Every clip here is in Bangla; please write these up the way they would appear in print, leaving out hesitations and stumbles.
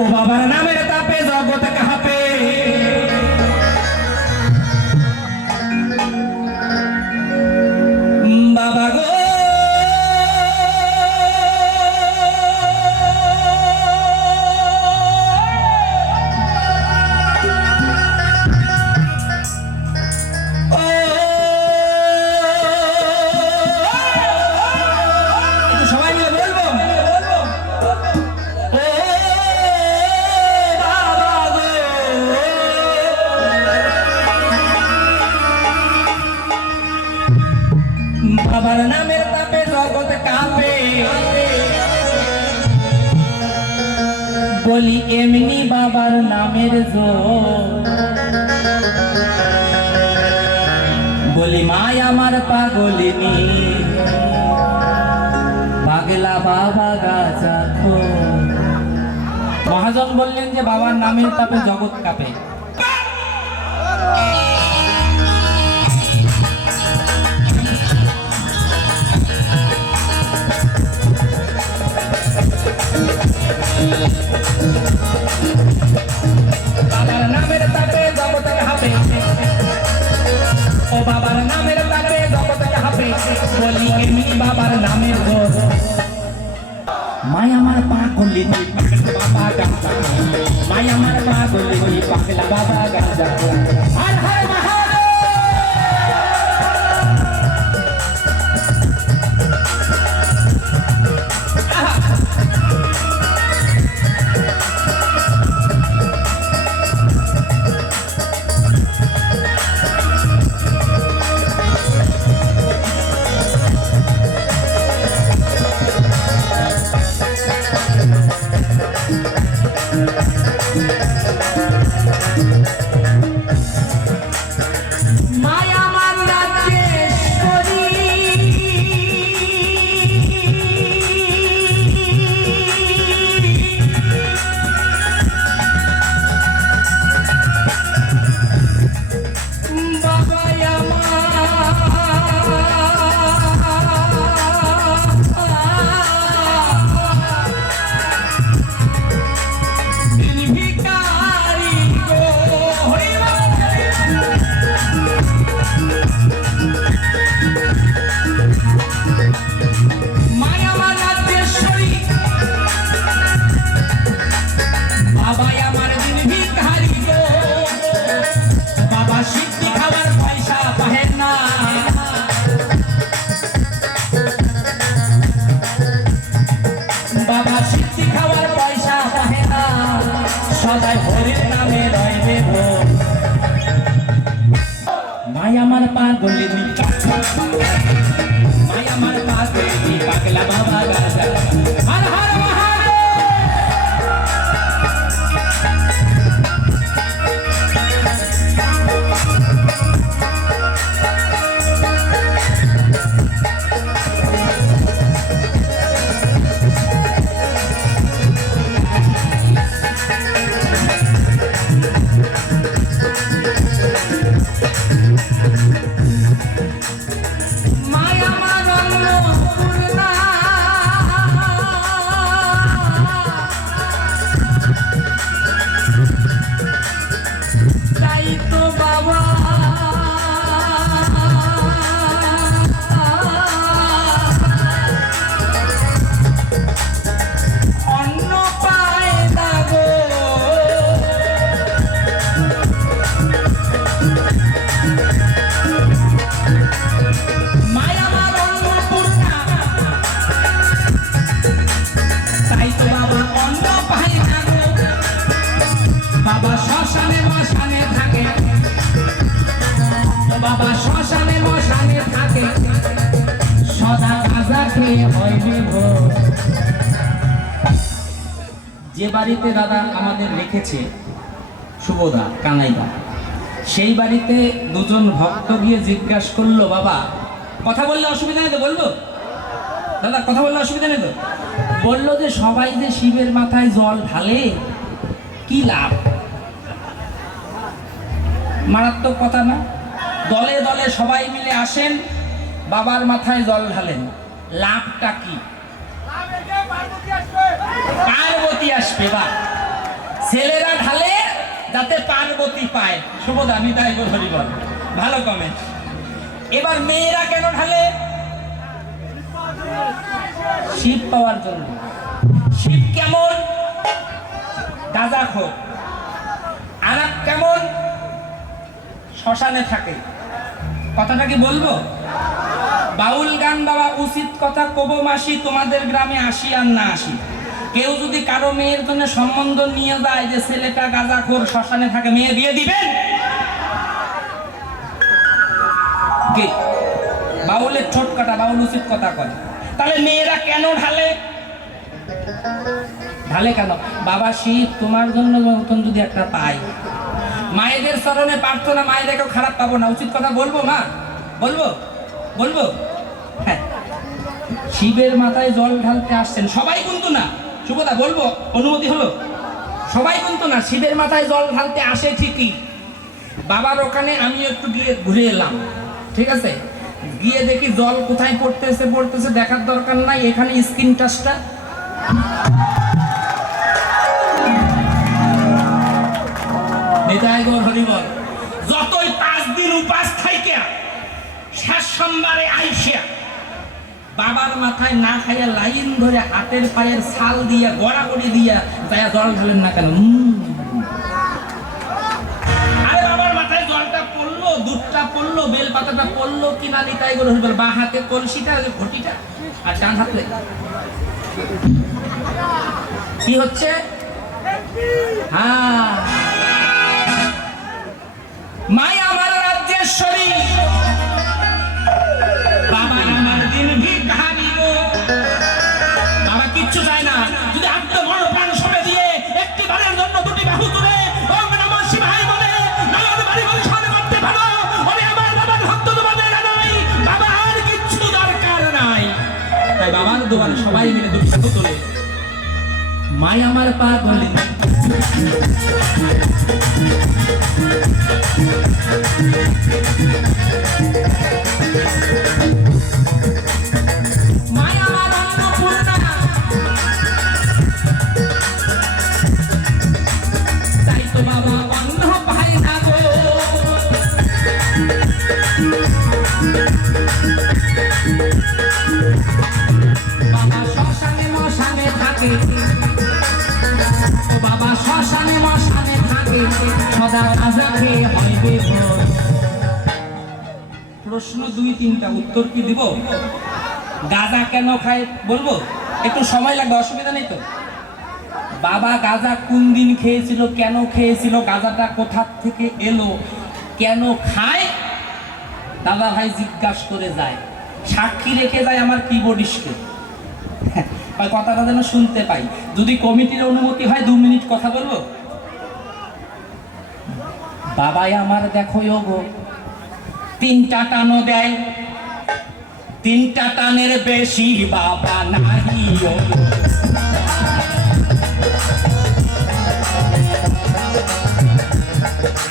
ও বাবার নামের তাপে জগৎ কাঁপে, বাবা গো বাবার নামের তাপে জগৎ কাঁপে, বলি এমনি বাবার নামের জোর, বলি মাই আমার পাগলিনী পাগলা বাবা গাছা খোর। মহাজন বললেন যে বাবার নামের তাপে জগৎ কাঁপে। বাবার নামের তাপে জগৎ কাঁপে, ও বাবার নামের তাপে জগৎ কাঁপে, বলি এমনি বাবার নামের জোর, মাই আমার পাগলিনী বাবা গাছা, মাই আমার পাগলিনী পাগলা বাবা গাছা। হর হর মহাদেব। সদাই হরির নামে রইবে ভোর, মাই আমার পাগলিনী মাই আমার পাগলিনী পাগলা বাবা গাছা। হর হর মহাদেব। বাবা শ্মশানে মশানে থাকে, বাবা শ্মশানে মশানে থাকে, সদা গাঁজা খেয়ে হইবে ভোর। যে বাড়িতে দাদা আমাদের রেখেছে শুভদা কানাইদা, সেই বাড়িতে দুজন ভক্ত গিয়ে জিজ্ঞাসা করলো, বাবা কথা বললে অসুবিধা নেই তো? বলবো দাদা কথা বললে অসুবিধা নেই তো? বললো যে সবাই যে শিবের মাথায় জল ঢালে কি লাভ? মারাত্মক কথা না? দলে দলে সবাই মিলে আসেন, বাবার মাথায় জল ঢালেন, লাভটা কি? পার্বতী আসবে। বা ছেলেরা ঢালে যাতে পার্বতী পায়। শুভদা নিতাই গো হরি বল, ভালো কমেন্ট। এবার মেয়েরা কেন ঢালে? শিব পাওয়ার জন্য। শিব কেমন? গাঁজাখোর। আর কেমন? শ্মশানে থাকে। কথাটা কি বলবো? বাউল গান বাবা উচিত কথা কব মাসি, তোমাদের গ্রামে আসি আর না আসি। কেউ যদি কারো মেয়ের জন্য সম্বন্ধ নিয়ে যায় যে ছেলেটা গাঁজাখোর শ্মশানে থাকে, মেয়ে দিয়ে দিবেন? কে? বাউলের ঠোঁট কাটা, বাউল উচিত কথা কয়। তাহলে মেয়েরা কেন ঢালে? ঢালে কেন? বাবা শিব তোমার জন্য মতন যদি একটা পাই। মায়েদের চরণে প্রার্থনা, মায়েদেরকেও খারাপ পাবো না, উচিত কথা বলবো মা, বলবো বলবো। হ্যাঁ, শিবের মাথায় জল ঢালতে আসছেন সবাই, কিন্তু না শুভদা বলবো, অনুমতি হলো? সবাই কিন্তু না, শিবের মাথায় জল ঢালতে আসে ঠিকই। বাবার ওখানে আমি একটু গিয়ে ঘুরে এলাম, ঠিক আছে? গিয়ে দেখি জল কোথায় পড়তেছে পড়তেছে দেখার দরকার নাই, এখানে স্ক্রিন টাচটা। নিতাই গৌর হরি বল। যতই 5 দিন উপাস থাইকা শেষ সোমবারে আইসা বাবার মাথায় না খাইয়া লাইন ধরে হাতের পায়ের ছাল দিয়া গড়াগড়ি দিয়া যায়া জল ঢালেন না কেন? আরে বাবার মাথায় জলটা পড়লো, দুধটা পড়লো, বেলপাতাটা পড়লো কিনা নিতাই গৌর হরি বল। বা হাতে কলসিটা, ঘটিটা, আর ডান হাতে কি হচ্ছে? হ্যাঁ, মাই আমার রাজ্যেশ্বরী, বাবা আমার দিন ভিখারি গো। বাবা কিচ্ছু চায় না, যদি আত্ম মন প্রাণ সবে দিয়ে একটি বারের জন্য দুটি বাহু তুলে ওম নমঃ শিবায় বলে নয়ন বাড়ি বলে সামনে করতে পারো। আমি আমার বাবার ভক্ত, তোমাদের নাই বাবা, আর কিচ্ছু দরকার নাই। তাই বাবার দোয়ারে সবাই মিলে দুটি বাহু তোলে। মাই আমার পাগলি, মায়া আমার অন্নপূর্ণা, তাই তো বাবা অন্ন পাই না গো। বাবা শ্মশানে মশানে থাকে, ও বাবা শ্মশানে মশানে থাকে, সদা গাঁজা খেয়ে হইবে ভোর। প্রশ্ন 2-3টা, উত্তর কি দিব? গাঁজা কেন খায় বলবো? একটু সময় লাগবে, অসুবিধা নেই তো। বাবা গাঁজা কোন দিন খেয়েছিল, কেন খেয়েছিল, গাঁজাটা কোথা থেকে এলো, কেন খায়, দাদা ভাই জিজ্ঞাসা করে যায়, সাক্ষী রেখে যায় আমার কিবোর্ডিস্টকে। কথাটা যেন শুনতে পাই। যদি কমিটির অনুমতি হয় 2 মিনিট কথা বলবো। বাবাই আমার দেখো গো 3টা টানো দেয়, 3টা টানের বেশি বাবা নাই।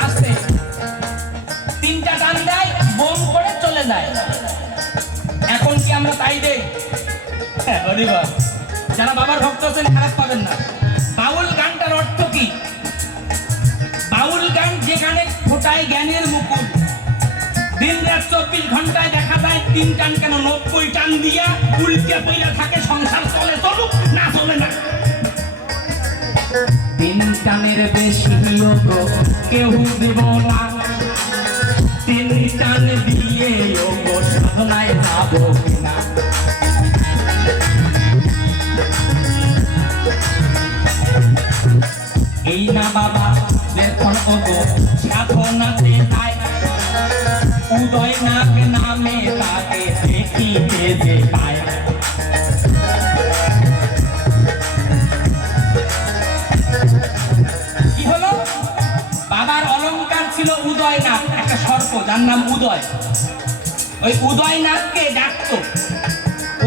আস্তে 3টা টান দেয়, বোম করে চলে যায়। এখন কি আমরা তাই দেই? যারা বাবার ভক্ত আছেন খারাপ পাবেন না। বাউল গানটার অর্থ কি? বাউল গান যেখানে ফোটায় জ্ঞানের মুকুল। দিন রাত 24 ঘন্টায় দেখা যায় 3 টান কেন 90 টান দিয়া উল্টে পইরা থাকে, সংসার চলে চলুক না চলে না। 3 টানের বেশি কেউ দেব না, 3 টান দিয়ে সাধনায় যাবো কিনা। এই না বাবা দেখুন ওগো সাধনাতে যায়, উদয় নাগ নামে তাকে দেখিতে যে পায়। কি হলো? বাবার অলংকার ছিল উদয় নাগ, একটা সর্প যার নাম উদয়। ওই উদয় নাগকে ডাকতো,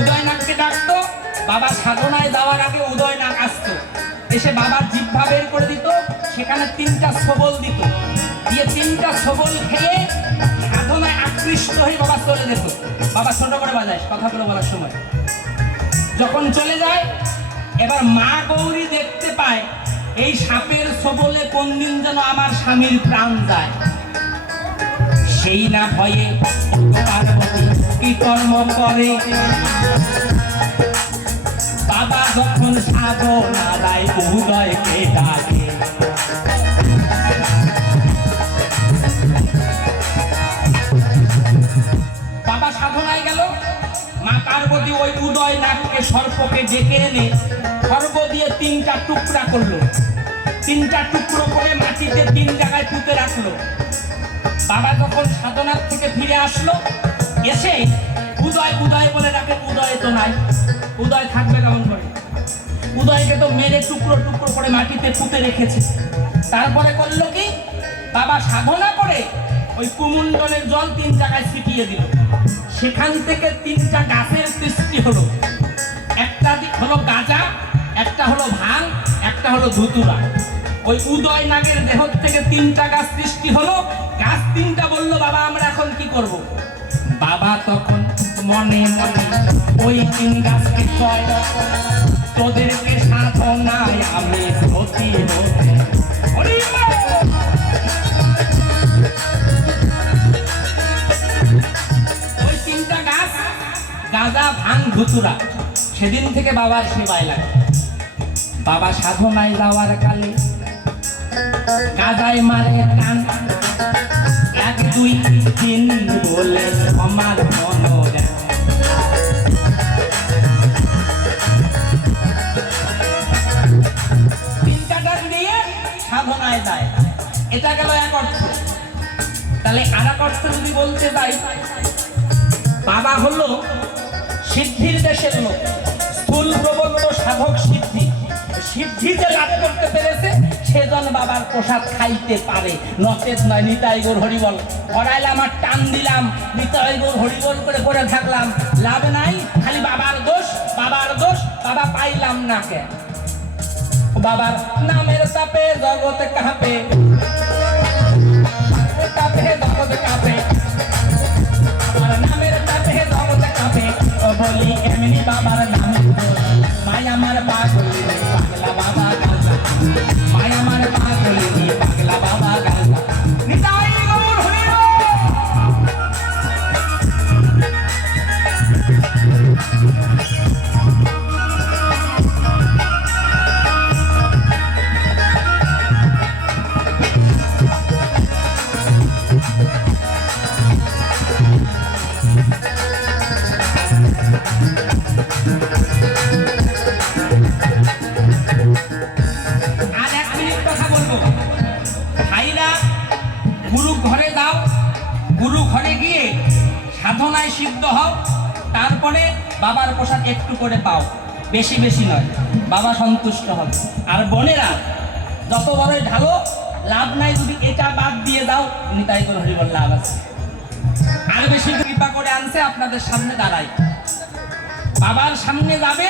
উদয় নাগকে ডাকতো। বাবা সাধনায় যাওয়ার আগে উদয় নাগ আসতো, এসে বাবার জিহ্বা বের করে দিত, সেখানে 3টা ছবল দিত, দিয়ে 3টা ছবল খেয়ে সাধনায় আকৃষ্ট হয়ে বাবা চলে যেত। বাবা ছোট করে বাজায় কথাগুলো বলার সময়। যখন চলে যায়, এবার মা গৌরী দেখতে পায় এই সাপের ছোবলে কোন দিন যেন আমার স্বামীর প্রাণ যায়, সেই না ভয়ে পার্বতী কি কর্ম করে। বাবা যখন সাধনায় উদয়কে ডাকে, বাবা সাধনায় গেল, মা পার্বতী ওই উদয় নাগকে সর্পকে ডেকে এনে সর্প দিয়ে 3টা টুকরা করলো, 3টা টুকরো করে মাটিতে 3 জায়গায় পুঁতে রাখলো। বাবা যখন সাধনার থেকে ফিরে আসলো, এসে উদয় উদয় বলে ডাকে, উদয় তো নাই, উদয় থাকবে কেমন করে? উদয়কে তো মেরে টুকরো টুকরো করে মাটিতে পুঁতে রেখেছে। তারপরে করলো কি, বাবা সাধনা করে ওই কুমণ্ডলের জল 3 জায়গায় ছিটিয়ে দিল। সেখান থেকে 3টা গাছের সৃষ্টি হলো, একটা হলো গাজা, একটা হলো ভাং, একটা হলো ধুতুরা। ওই উদয় নাগের দেহ থেকে 3টা গাছ সৃষ্টি হলো। গাছ 3টা বললো, বাবা আমরা এখন কি করব? বাবা তখন মনে মনে ওই 3 গাছকে কয়, তোদেরকে সাধনায় আমি ক্ষতি হতে। ওই 3টা গাছ গাজা ভাং ধুতুরা, সেদিন থেকে বাবার সেবায় লাগে। বাবা সাধনায় যাওয়ার কালে গাজায় মারে টান, 1 2 3 বলে আমার মনোরা। 3টা ডাক দিয়ে সাধনায় যায়। এটা গেল এক অর্থ। তাহলে আর এক অর্থ যদি বলতে যাই, বাবা হলো সিদ্ধির দেশের লোক, স্থূল প্রবন্ধ সাধক সিদ্ধি, সিদ্ধিতে লাভ করতে পেরেছে, সেজন বাবার প্রসাদ খাইতে পারে, নচেত নয়। নিতাই গৌর হরিবল করাইলাম আর টান দিলাম, নিতাই গৌর হরিবল করে পড়ে থাকলাম, লাভ নাই, খালি বাবার দোষ, বাবার দোষ, বাবা পাইলাম না কে? বাবার নামের তাপে জগতে কাঁপে, তাপে জগতে কাঁপে, আমার নামের তাপে জগতে কাঁপে, বলি এমনি বাবার নাম। মায়া আমার পাগলি পাগলা বাবা গাজা, মায়া আমার পাগলি পাগলা বাবা গাজা। নিতাই গৌর হরিবল। আর 1 মিনিট কথা বলবো। ভাইরা গুরু ঘরে যাও, গুরু ঘরে গিয়ে সাধনায় সিদ্ধ হও, তারপরে বাবার প্রসাদ একটু করে পাও, বেশি বেশি নয়, বাবা সন্তুষ্ট হবে। আর বোনেরা যত বড়ই ঢালো, লাভ নাই যদি এটা বাদ দিয়ে দাও, নিতাই গৌর হরিবল লাভ আছে। আর বেশি কৃপা করে আনছে, আপনাদের সামনে দাঁড়াই, বাবার সামনে যাবে,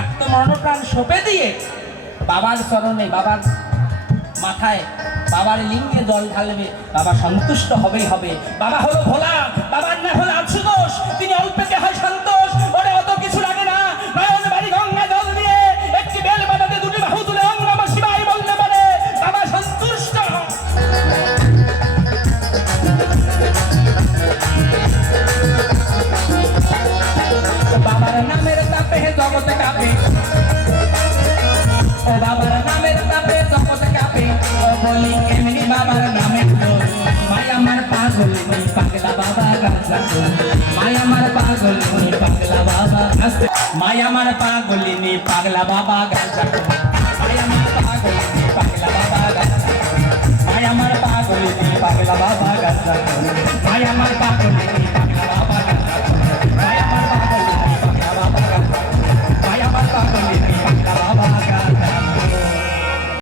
আত্মমরণপ্রাণ সঁপে দিয়ে বাবার চরণে, বাবার মাথায়, বাবার লিঙ্গে জল ঢালবে, বাবা সন্তুষ্ট হবেই হবে। বাবা হলো ভোলা, বাবার না হলো আশুতোষ, তিনি অল্পেতে হয় সন্তোষ। ওরে অত কিছু লাগে না, নয়ন বাড়ি গঙ্গা জল দিয়ে একটি বেল বাজাতে 2টি বাহু তুলে ওম নমঃ শিবায় বলতে পারে, বাবা সন্তুষ্ট। বাবার নামের তাপে জগতে কাঁপে, ও বাবার নামের তাপে জগতে কাঁপে, বলি এমনি বাবার নামের জোর। মায়া আমার পাগলি পাগলা বাবা গাজা, মায়া আমার পাগলি পাগলা বাবা গাজা, মায়া আমার পাগলি পাগলা বাবা গাজা, মায়া আমার পাগলি পাগলা বাবা গাজা, মায়া আমার পাগলি পাগলা বাবা গাজা, মায়া আমার